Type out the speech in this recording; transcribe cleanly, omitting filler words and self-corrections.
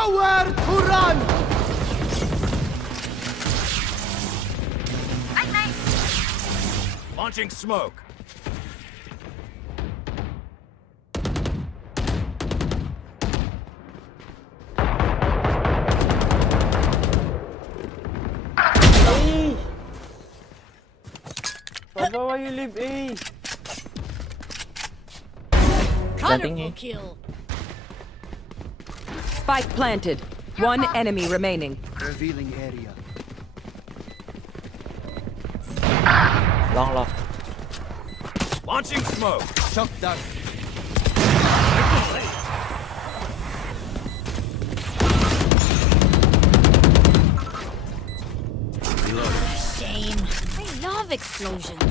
Nowhere to run! Launching smoke. A! Papa, why you leave A? Colorful kill. Spike planted. One enemy remaining. Revealing area. Long lock. Launching smoke. Chuck that. Shame. I love explosions.